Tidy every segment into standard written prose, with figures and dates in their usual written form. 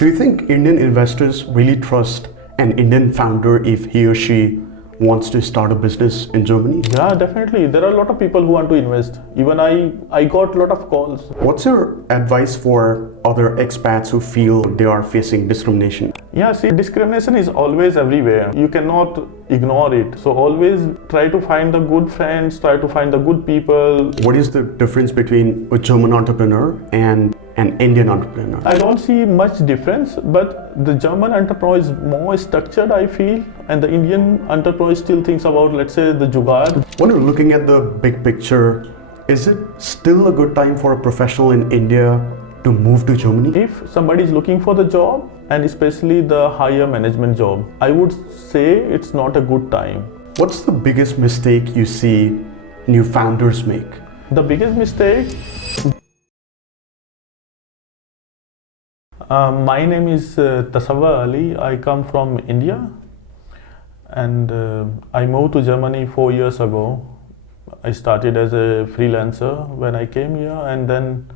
Do you think Indian investors really trust an Indian founder if he or she wants to start a business in Germany? Yeah, definitely. There are a lot of people who want to invest. Even I got a lot of calls. What's your advice for other expats who feel they are facing discrimination? Yeah, see, discrimination is always everywhere. You cannot ignore it. So always try to find the good friends, try to find the good people. What is the difference between a German entrepreneur and an Indian entrepreneur? I don't see much difference, but the German entrepreneur is more structured, I feel, and the Indian entrepreneur still thinks about, let's say, the jugaad. When you're looking at the big picture, is it still a good time for a professional in India to move to Germany? If somebody is looking for the job, and especially the higher management job, I would say it's not a good time. What's the biggest mistake you see new founders make? The biggest mistake. My name is Tasvvar Ali. I come from India, and I moved to Germany 4 years ago. I started as a freelancer when I came here, and then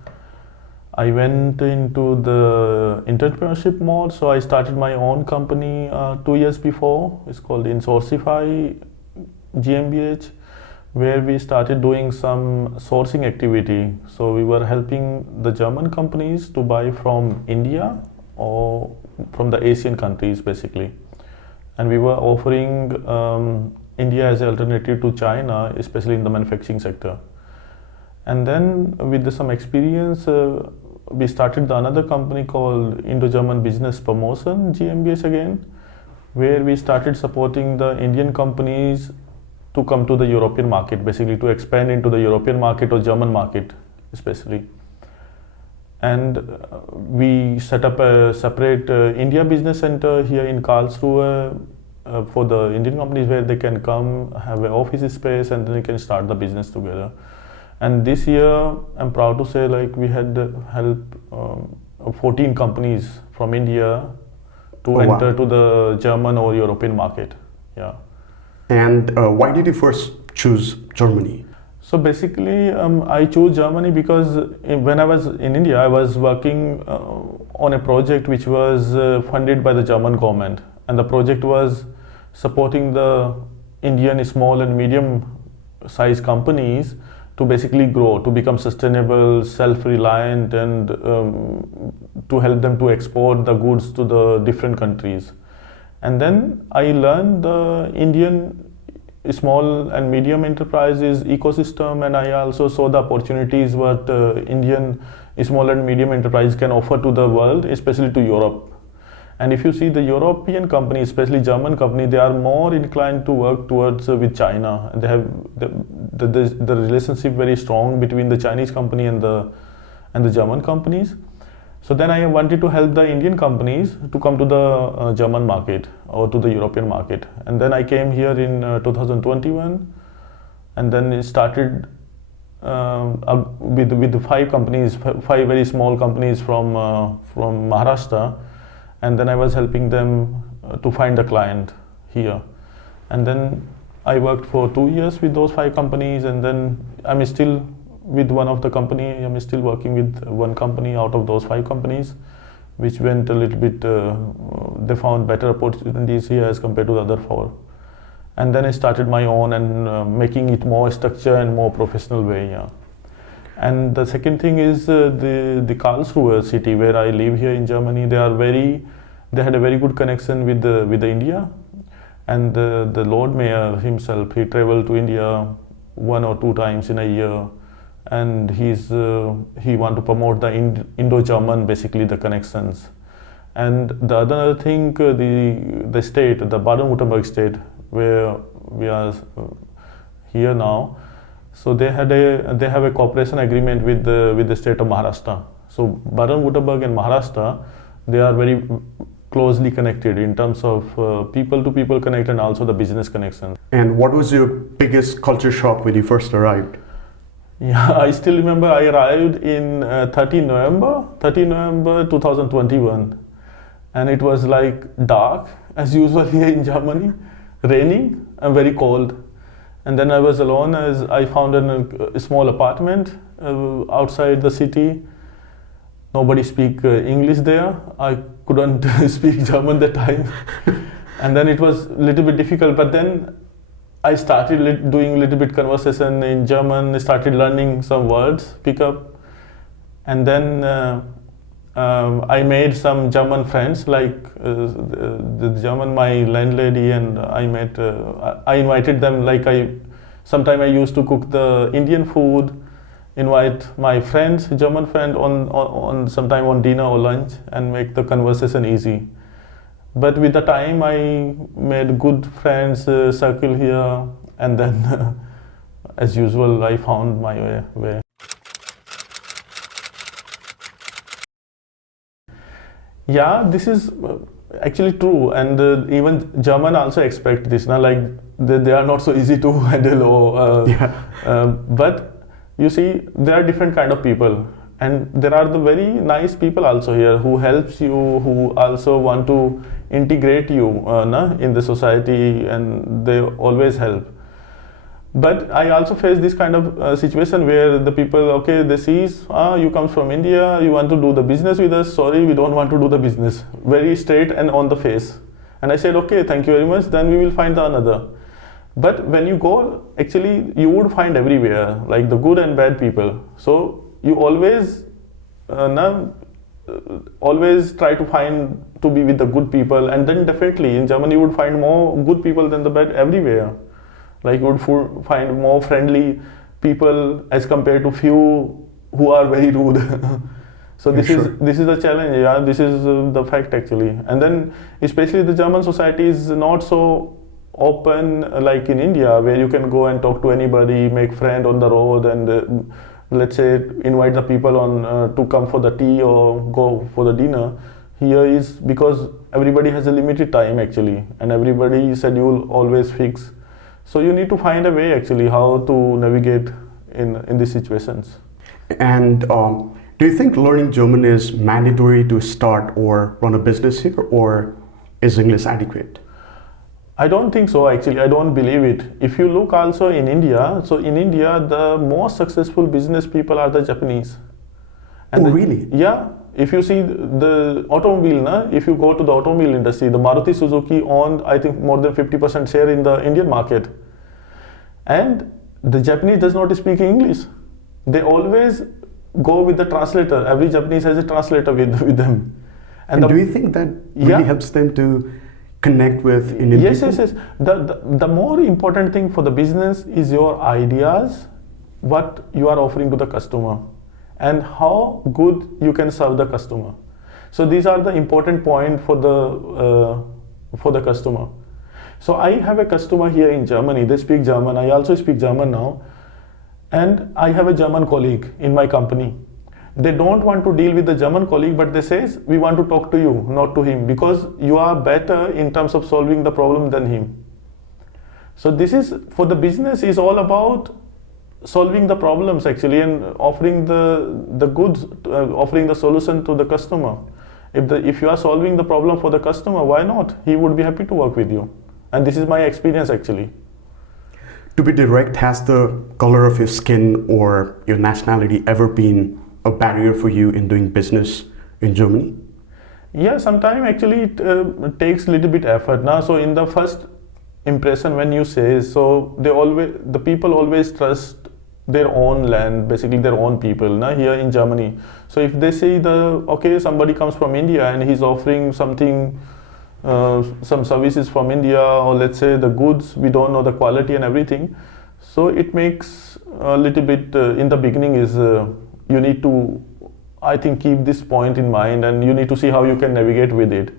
I went into the entrepreneurship mode. So I started my own company 2 years before. It's called Insourcify GmbH, where we started doing some sourcing activity. So we were helping the German companies to buy from India or from the Asian countries basically. And we were offering India as an alternative to China, especially in the manufacturing sector. And then with some experience, we started another company called Indo-German Business Promotion GmbH again, where we started supporting the Indian companies to come to the European market, basically to expand into the European market or German market especially. And we set up a separate India business center here in Karlsruhe for the Indian companies, where they can come, have an office space, and then they can start the business together. And this year, I'm proud to say, like, we had helped 14 companies from India to enter to the German or European market. Yeah. And why did you first choose Germany? So basically, I chose Germany because when I was in India, I was working on a project which was funded by the German government. And the project was supporting the Indian small and medium sized companies to basically grow, to become sustainable, self-reliant, and to help them to export the goods to the different countries. And then I learned the Indian small and medium enterprises ecosystem, and I also saw the opportunities what Indian small and medium enterprise can offer to the world, especially to Europe. And if you see the European companies, especially German company, they are more inclined to work towards with China. And they have the relationship very strong between the Chinese company and the German companies. So then I wanted to help the Indian companies to come to the German market or to the European market. And then I came here in 2021, and then it started with 5 companies, 5 very small companies from Maharashtra. And then I was helping them to find a client here. And then I worked for 2 years with those 5 companies, and then I'm still with one of the company. I'm still working with one company out of those 5 companies, which went a little bit, they found better opportunities here as compared to the other 4. And then I started my own and making it more structured and more professional way. Yeah. And the second thing is the Karlsruhe city where I live here in Germany. They had a very good connection with the India, and the Lord Mayor himself, he traveled to India 1 or 2 times in a year, and he want to promote the Indo-German, basically the connections. And the other thing, the state, the Baden-Württemberg state, where we are here now. So they have a cooperation agreement with the state of Maharashtra. So Baden-Württemberg and Maharashtra, they are very closely connected in terms of people-to-people connect and also the business connection. And what was your biggest culture shock when you first arrived? Yeah, I still remember I arrived in 30 November 2021, and it was like dark as usual here in Germany, raining and very cold. And then I was alone as I found a small apartment outside the city. nobody speak English there. I couldn't speak German that time, and then it was a little bit difficult. But then I started doing a little bit conversation in German. Started learning some words, pick up, and then I made some German friends, like the German, my landlady, and I met. I invited them. Like sometime I used to cook the Indian food, invite my friends, German friend, on sometime on dinner or lunch, and make the conversation easy. But with the time, I made good friends circle here, and then, as usual, I found my way. Yeah, this is actually true, and even German also expect this. Now, like they are not so easy to handle. But you see, there are different kind of people, and there are the very nice people also here who helps you, who also want to integrate you in the society, and they always help. But I also face this kind of situation where the people, okay, they see, you come from India, you want to do the business with us, sorry, we don't want to do the business. Very straight and on the face. And I said, okay, thank you very much, then we will find another. But when you go, actually, you would find everywhere, like the good and bad people. So you always try to be with the good people, and then definitely in Germany you would find more good people than the bad everywhere. Like you would find more friendly people as compared to few who are very rude. So this is a challenge. Yeah, this is the fact actually. And then especially the German society is not so open like in India, where you can go and talk to anybody, make friend on the road, and let's say invite the people on to come for the tea or go for the dinner. Here is because everybody has a limited time actually, and everybody schedule always fixed. So you need to find a way actually how to navigate in these situations. And do you think learning German is mandatory to start or run a business here, or is English adequate? I don't think so actually, I don't believe it. If you look also in India, so in India the most successful business people are the Japanese. And really? Yeah. If you see the automobile, if you go to the automobile industry, the Maruti Suzuki owned, I think, more than 50% share in the Indian market. And the Japanese does not speak English. They always go with the translator. Every Japanese has a translator with them. And do you think that really helps them to connect with Indian people? Yes. The more important thing for the business is your ideas, what you are offering to the customer, and how good you can serve the customer. So these are the important point for the customer. So I have a customer here in Germany. They speak German. I also speak German now, and I have a German colleague in my company. They don't want to deal with the German colleague, but they says we want to talk to you, not to him, because you are better in terms of solving the problem than him. So this is for the business is all about solving the problems actually, and offering the goods, offering the solution to the customer. If you are solving the problem for the customer, why not? He would be happy to work with you. And this is my experience actually. To be direct, has the color of your skin or your nationality ever been a barrier for you in doing business in Germany? Yeah, sometimes actually it takes a little bit effort. Now, so in the first impression when you say, so the people always trust their own land, basically their own people here in Germany. So if they say somebody comes from India and he's offering something, some services from India, or let's say the goods, we don't know the quality and everything. So it makes a little bit, in the beginning is, you need to, I think, keep this point in mind, and you need to see how you can navigate with it.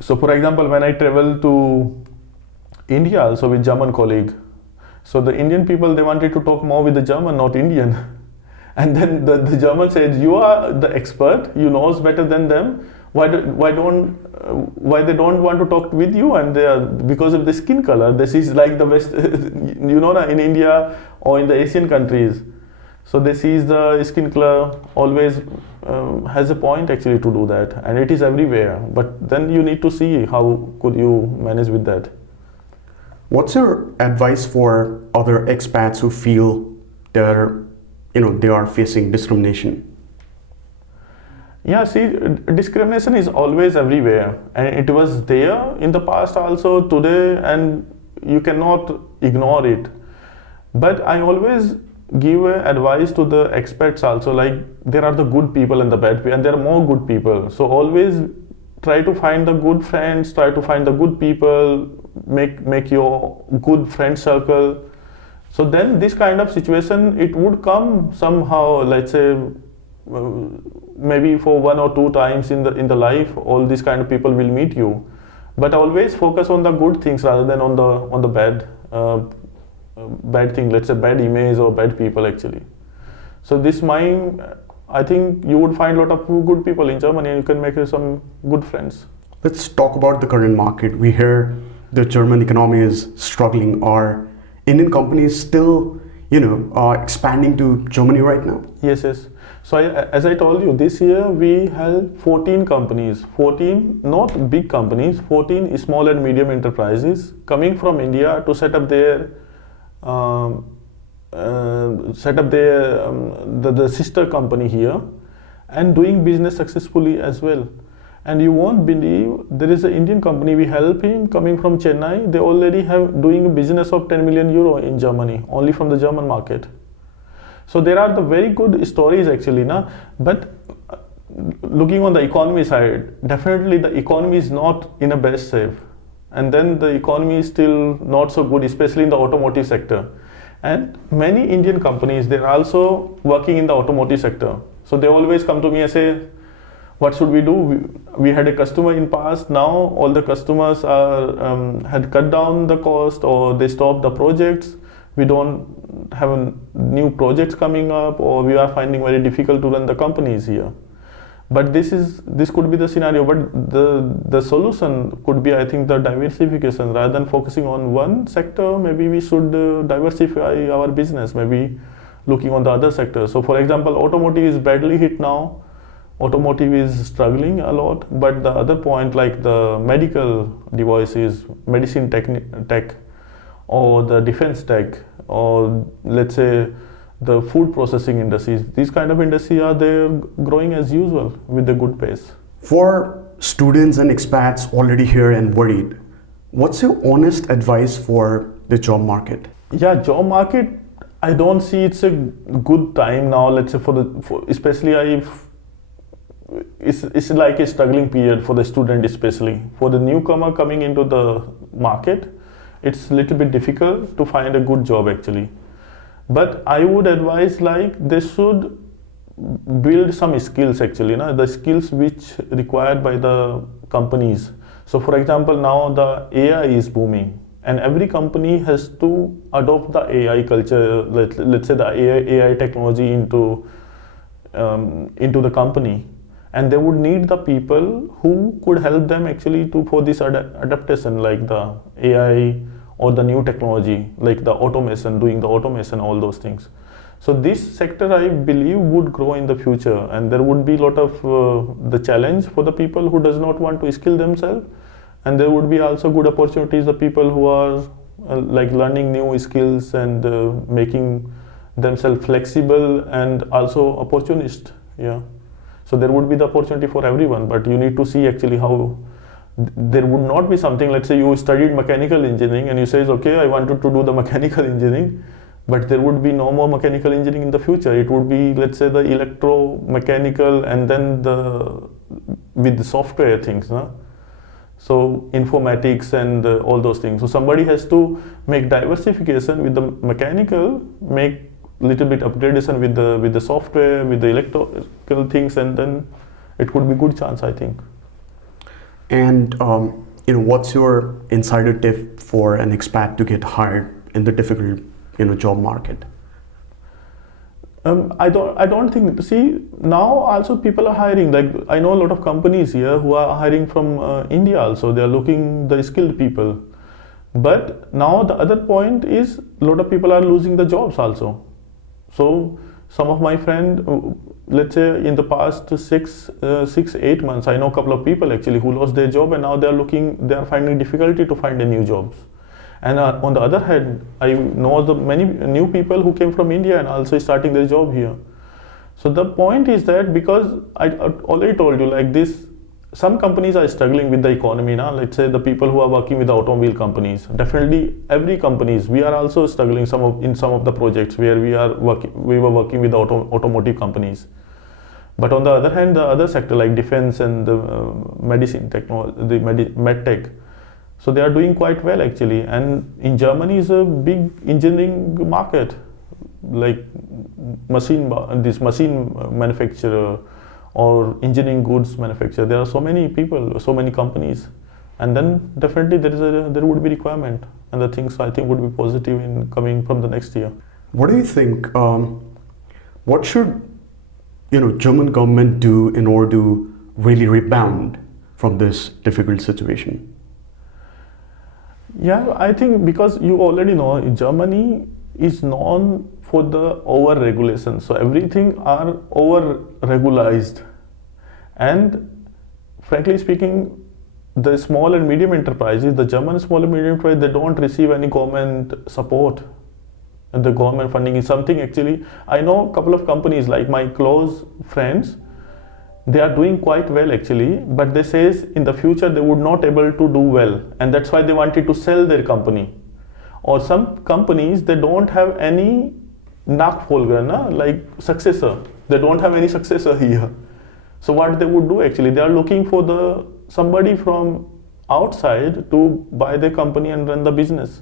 So for example, when I travel to India also with German colleague, so the Indian people, they wanted to talk more with the German, not Indian. And then the German said, you are the expert, you knows better than them. Why they don't want to talk with you? And they are, because of the skin color. This is like the West, in India or in the Asian countries. So they see the skin color always has a point actually to do that, and it is everywhere. But then you need to see how could you manage with that. What's your advice for other expats who feel they are facing discrimination? Yeah, see, discrimination is always everywhere, and it was there in the past also, today, and you cannot ignore it. But I always give advice to the expats also, like there are the good people and the bad people, and there are more good people. So always try to find the good friends, try to find the good people, make your good friend circle. So then this kind of situation, it would come somehow, let's say, maybe for 1 or 2 times in the life, all these kind of people will meet you. But always focus on the good things rather than on the bad thing, let's say bad image or bad people actually. So this mind, I think you would find a lot of good people in Germany, and you can make some good friends. Let's talk about the current market. We hear the German economy is struggling. Are Indian companies still, expanding to Germany right now? Yes. So as I told you, this year we had 14 companies, 14 not big companies, 14 small and medium enterprises coming from India to set up their the sister company here and doing business successfully as well. And you won't believe, there is an Indian company, we help him coming from Chennai. They already have doing a business of 10 million euro in Germany, only from the German market. So there are the very good stories actually, but looking on the economy side, definitely the economy is not in a best shape. And then the economy is still not so good, especially in the automotive sector. And many Indian companies, they're also working in the automotive sector. So they always come to me and say, what should we do? We had a customer in past, now all the customers are, had cut down the cost, or they stopped the projects. We don't have new projects coming up, or we are finding very difficult to run the companies here. But this could be the scenario, but the solution could be, I think, the diversification. Rather than focusing on one sector, maybe we should diversify our business, maybe looking on the other sectors. So for example, automotive is badly hit now. Automotive is struggling a lot, but the other point, like the medical devices, medicine tech, or the defense tech, or let's say the food processing industries, these kind of industries are there growing as usual with the good pace. For students and expats already here and worried, what's your honest advice for the job market? Yeah, job market, I don't see it's a good time now, let's say especially it's like a struggling period for the student, especially for the newcomer coming into the market. It's a little bit difficult to find a good job actually. But I would advise, like, they should build some skills actually, the skills which required by the companies. So for example, now the AI is booming, and every company has to adopt the AI culture, let's say the AI technology into the company. And they would need the people who could help them actually for this adaptation, like the AI or the new technology, like the automation, doing the automation, all those things. So this sector, I believe, would grow in the future, and there would be a lot of the challenge for the people who does not want to skill themselves, and there would be also good opportunities, the people who are like learning new skills and making themselves flexible and also opportunist. Yeah. So there would be the opportunity for everyone, but you need to see actually how there would not be something, let's say you studied mechanical engineering and you say, okay, I wanted to do the mechanical engineering, but there would be no more mechanical engineering in the future. It would be, let's say, the electromechanical and then with the software things. So informatics and all those things. So somebody has to make diversification with the mechanical, make little bit upgradation with the software, with the electrical things, and then it could be good chance, I think. And what's your insider tip for an expat to get hired in the difficult job market? I don't think. See, now also people are hiring. Like, I know a lot of companies here who are hiring from India also. They are looking the skilled people. But now the other point is a lot of people are losing the jobs also. So some of my friends, let's say in the past 6-8 months, I know a couple of people actually who lost their job, and now they are finding difficulty to find a new jobs. And on the other hand, I know the many new people who came from India and also starting their job here. So the point is that because I already told you like this, some companies are struggling with the economy now. Let's say the people who are working with the automobile companies. Definitely, every companies. We are also struggling in some of the projects where we were working with the automotive companies. But on the other hand, the other sector like defense and the medicine technology, the med tech, so they are doing quite well actually. And in Germany is a big engineering market, like machine manufacturer or engineering goods manufacturer. There are so many people, so many companies, and then definitely there would be requirement, and the things I think would be positive in coming from the next year. What do you think? What should German government do in order to really rebound from this difficult situation? Yeah, I think because you already know Germany is known for the over regulation, so everything are over regularized, and frankly speaking, the small and medium enterprises, the German small and medium enterprises, they don't receive any government support. And the government funding is something actually, I know a couple of companies like my close friends, they are doing quite well actually, but they says in the future they would not able to do well, and that's why they wanted to sell their company. Or some companies, they don't have any Nachfolger, like successor. They don't have any successor here. So what they would do actually, they are looking for somebody from outside to buy the company and run the business.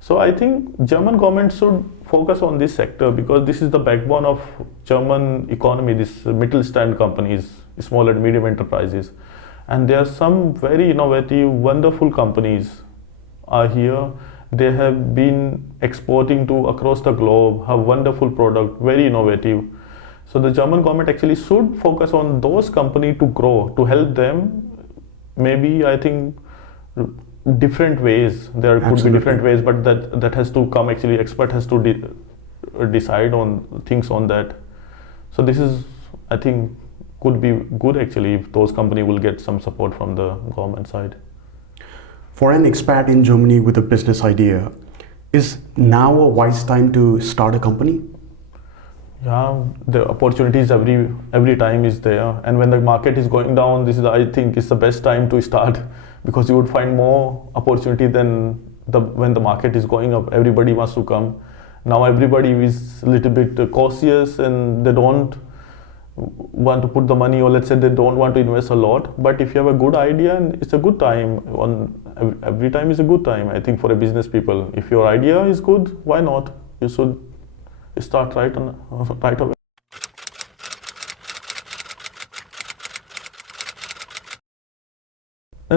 So I think German government should focus on this sector because this is the backbone of German economy, this Mittelstand companies, small and medium enterprises. And there are some very innovative, wonderful companies are here. They have been exporting to across the globe, have wonderful product, very innovative. So the German government actually should focus on those companies to grow, to help them. Maybe I think different ways. There could Absolutely. be different ways, but that has to come actually. Expert has to decide on things on that. So this is, I think, could be good actually if those companies will get some support from the government side. For an expat in Germany with a business idea, is now a wise time to start a company? Yeah, the opportunities every time is there, and when the market is going down, this is, I think, is the best time to start because you would find more opportunity than when the market is going up. Everybody wants to come. Now everybody is a little bit cautious and they don't want to put the money, or let's say they don't want to invest a lot. But if you have a good idea, it's a good time. Every time is a good time, I think, for a business people. If your idea is good, why not? You should start right away.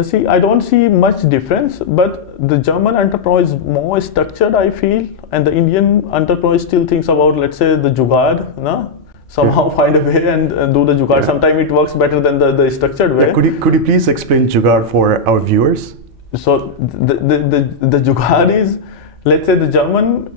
See, I don't see much difference, but the German enterprise is more structured, I feel, and the Indian enterprise still thinks about, let's say, the jugaad, somehow find a way and do the jugaad. Yeah. Sometimes it works better than the structured way. Yeah, could you please explain jugaad for our viewers? So the jugaad is, let's say, the German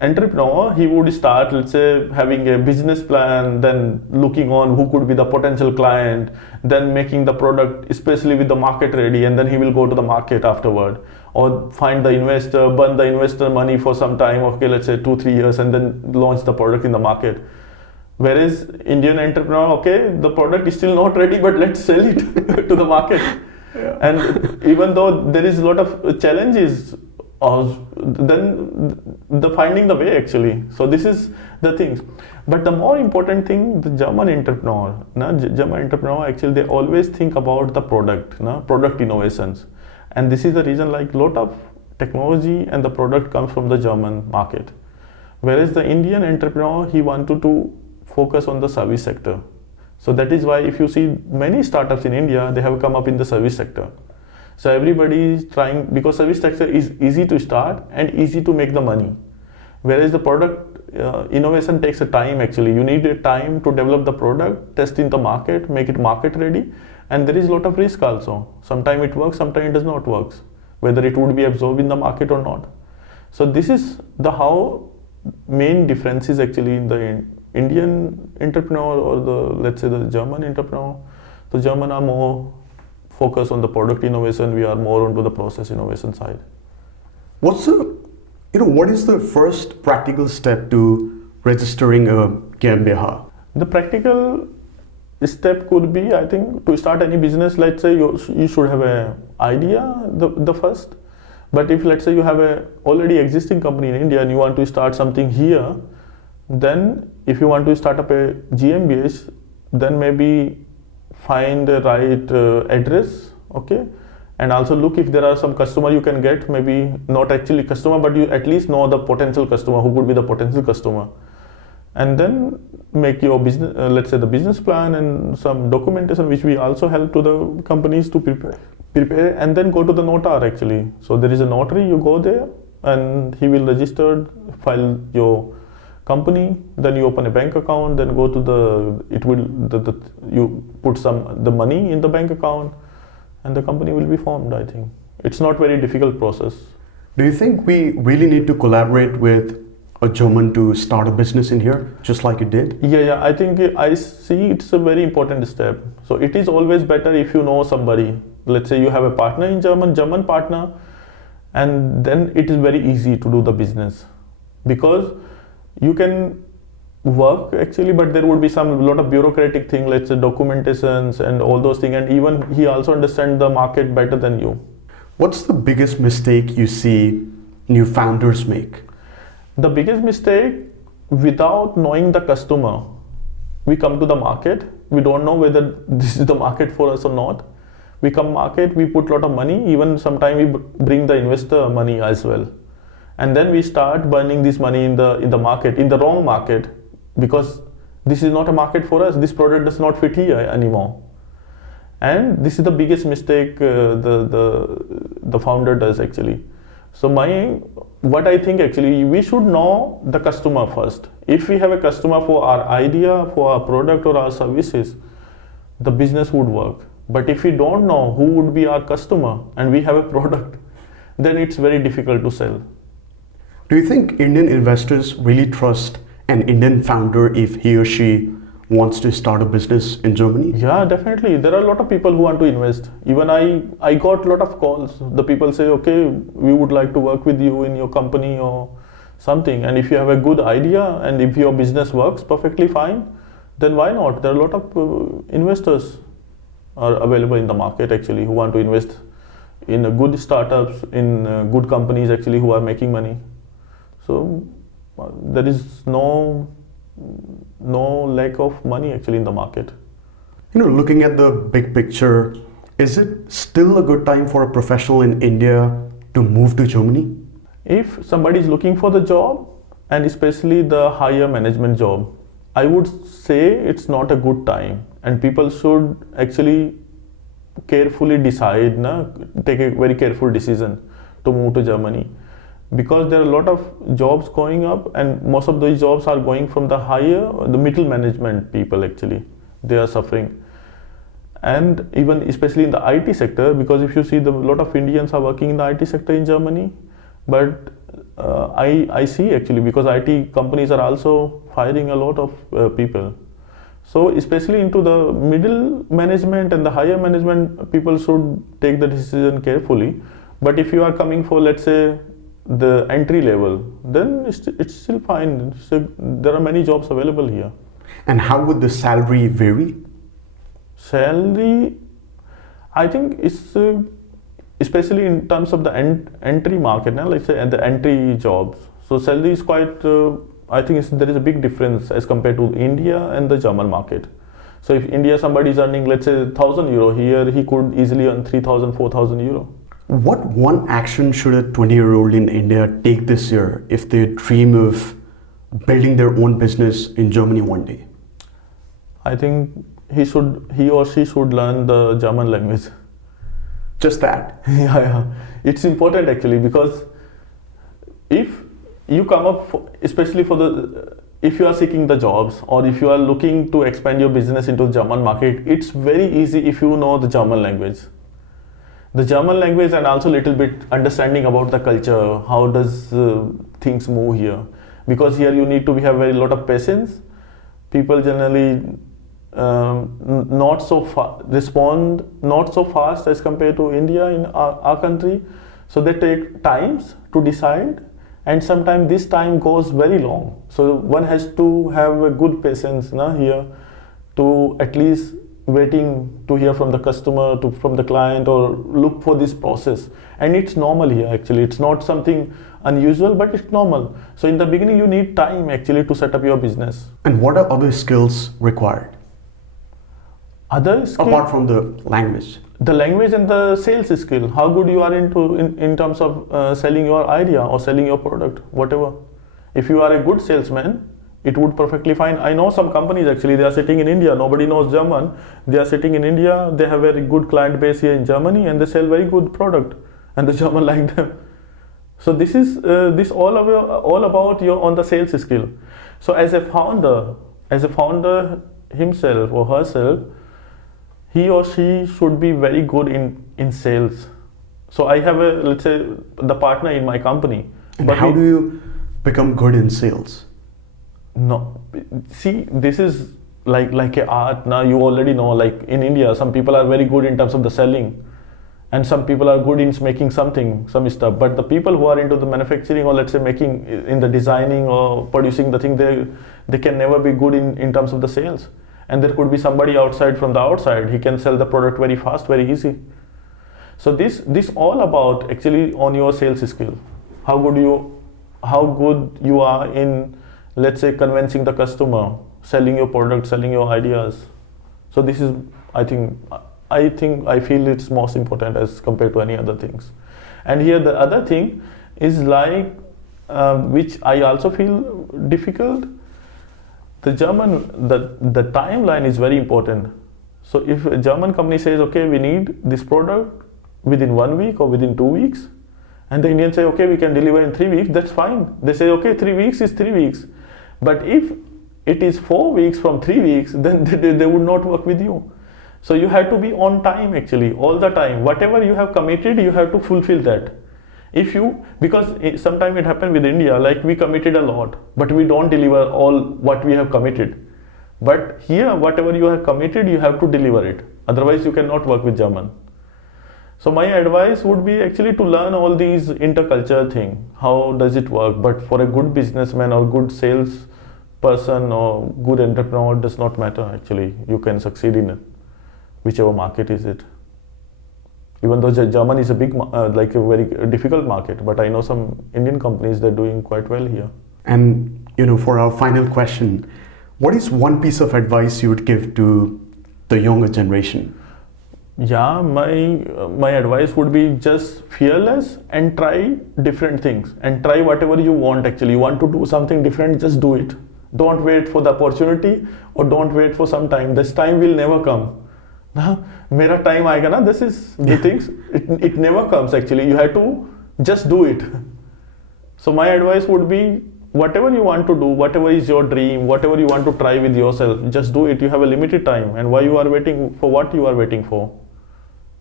entrepreneur, he would start, let's say, having a business plan, then looking on who could be the potential client, then making the product, especially with the market ready, and then he will go to the market afterward, or find the investor, burn the investor money for some time, okay, let's say 2-3 years, and then launch the product in the market. Whereas Indian entrepreneur, okay, the product is still not ready, but let's sell it to the market. Yeah. And even though there is a lot of challenges, then the finding the way actually. So this is the things. But the more important thing, the German entrepreneur actually, they always think about the product, product innovations. And this is the reason, like, lot of technology and the product comes from the German market. Whereas the Indian entrepreneur, he wanted to focus on the service sector. So that is why if you see many startups in India, they have come up in the service sector. So everybody is trying, because service sector is easy to start and easy to make the money. Whereas the product innovation takes a time actually. You need a time to develop the product, test in the market, make it market ready. And there is a lot of risk also. Sometimes it works, sometimes it does not work. Whether it would be absorbed in the market or not. So this is the how main difference is actually in the Indian entrepreneur or the, let's say, the German entrepreneur. The German are more focused on the product innovation, we are more onto the process innovation side. What is the first practical step to registering a GmbH? The practical step could be, I think, to start any business, let's say you should have a idea, the first. But if let's say you have a already existing company in India and you want to start something here, then if you want to start up a GmbH, then maybe find the right address, okay? And also look if there are some customer you can get, maybe not actually customer, but you at least know the potential customer, who could be the potential customer. And then make your business, let's say the business plan and some documentation, which we also help to the companies to prepare, and then go to the notar actually. So there is a notary, you go there and he will register, file your company, then you open a bank account, then go to you put the money in the bank account and the company will be formed, I think. It's not very difficult process. Do you think we really need to collaborate with a German to start a business in here, just like you did? Yeah, I think I see it's a very important step. So it is always better if you know somebody. Let's say you have a partner in German partner, and then it is very easy to do the business. Because you can work actually, but there would be lot of bureaucratic thing, let's say documentations and all those things, and even he also understands the market better than you. What's the biggest mistake you see new founders make? The biggest mistake, without knowing the customer, we come to the market, we don't know whether this is the market for us or not. We come market, we put a lot of money, even sometimes we bring the investor money as well. And then we start burning this money in the market, in the wrong market, because this is not a market for us, this product does not fit here anymore. And this is the biggest mistake the founder does actually. So what I think actually, we should know the customer first. If we have a customer for our idea, for our product or our services, the business would work. But if we don't know who would be our customer and we have a product, then it's very difficult to sell. Do you think Indian investors really trust an Indian founder if he or she wants to start a business in Germany? Yeah, definitely. There are a lot of people who want to invest. Even I got a lot of calls. The people say, okay, we would like to work with you in your company or something. And if you have a good idea and if your business works perfectly fine, then why not? There are a lot of investors are available in the market actually who want to invest in good startups, in good companies actually who are making money. So there is no lack of money actually in the market. Looking at the big picture, is it still a good time for a professional in India to move to Germany? If somebody is looking for the job, and especially the higher management job, I would say it's not a good time, and people should actually carefully decide, take a very careful decision to move to Germany. Because there are a lot of jobs going up, and most of those jobs are going from the middle management people actually. They are suffering. And even especially in the IT sector, because if you see a lot of Indians are working in the IT sector in Germany, but I see actually, because IT companies are also hiring a lot of people. So especially into the middle management and the higher management, people should take the decision carefully. But if you are coming for, let's say, the entry level, then it's still fine. So there are many jobs available here. And how would the salary vary? Salary, I think it's especially in terms of the entry market, let's say, and the entry jobs. So salary is quite, I think there is a big difference as compared to India and the German market. So if India somebody is earning, let's say, 1,000 euro, here he could easily earn 3,000, 4,000 euro. What one action should a 20-year-old in India take this year if they dream of building their own business in Germany one day? I think he or she should learn the German language. Just that? Yeah. It's important actually, because if you come up, especially if you are seeking the jobs or if you are looking to expand your business into the German market, it's very easy if you know the German language. The German language and also a little bit understanding about the culture, how does things move here. Because here you need to have a lot of patience. People generally respond not so fast as compared to India in our country. So they take times to decide, and sometimes this time goes very long. So one has to have a good patience here to at least waiting to hear from the customer, from the client, or look for this process. And it's normal here actually. It's not something unusual, but it's normal. So in the beginning you need time actually to set up your business. And what are other skills required? Other skills? Apart from the language. The language and the sales skill. How good you are in terms of selling your idea or selling your product, whatever. If you are a good salesman, it would perfectly fine. I know some companies actually, they are sitting in India, nobody knows German. They are sitting in India, they have a very good client base here in Germany, and they sell very good product, and the German like them. So this is all about your on the sales skill. So as a founder himself or herself, he or she should be very good in sales. So I have let's say the partner in my company. And how do you become good in sales? No, see, this is like a art. Now you already know, like in India, some people are very good in terms of the selling, and some people are good in making some stuff. But the people who are into the manufacturing, or let's say making in the designing or producing the thing, they can never be good in terms of the sales. And there could be somebody outside from the outside, he can sell the product very fast, very easy. So this all about actually on your sales skill. How good you are in, let's say, convincing the customer, selling your product, selling your ideas. So this is, I feel it's most important as compared to any other things. And here the other thing is like, which I also feel difficult. The timeline is very important. So if a German company says, okay, we need this product within 1 week or within 2 weeks, and the Indians say, okay, we can deliver in 3 weeks, that's fine. They say, okay, 3 weeks is 3 weeks. But if it is 4 weeks from 3 weeks, then they would not work with you. So you have to be on time actually, all the time. Whatever you have committed, you have to fulfill that. Because sometimes it happened with India, like we committed a lot, but we don't deliver all what we have committed. But here, whatever you have committed, you have to deliver it. Otherwise, you cannot work with German. So my advice would be actually to learn all these interculture thing. How does it work? But for a good businessman or good sales person or good entrepreneur, it does not matter actually. You can succeed in it, whichever market is it. Even though German is a big, like a very difficult market, but I know some Indian companies, they're doing quite well here. And for our final question, what is one piece of advice you would give to the younger generation? Yeah, my advice would be just fearless and try different things and try whatever you want actually. You want to do something different, just do it. Don't wait for the opportunity or don't wait for some time. This time will never come. Mera time aayega na, this is the things, it never comes actually. You have to just do it. So my advice would be, whatever you want to do, whatever is your dream, whatever you want to try with yourself, just do it. You have a limited time, and why you are waiting for what you are waiting for.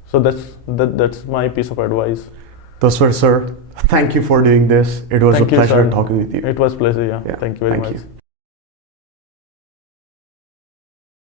So that's my piece of advice. Tasvvar sir, thank you for doing this. It was a pleasure talking with you. It was a pleasure, yeah. Thank you very much.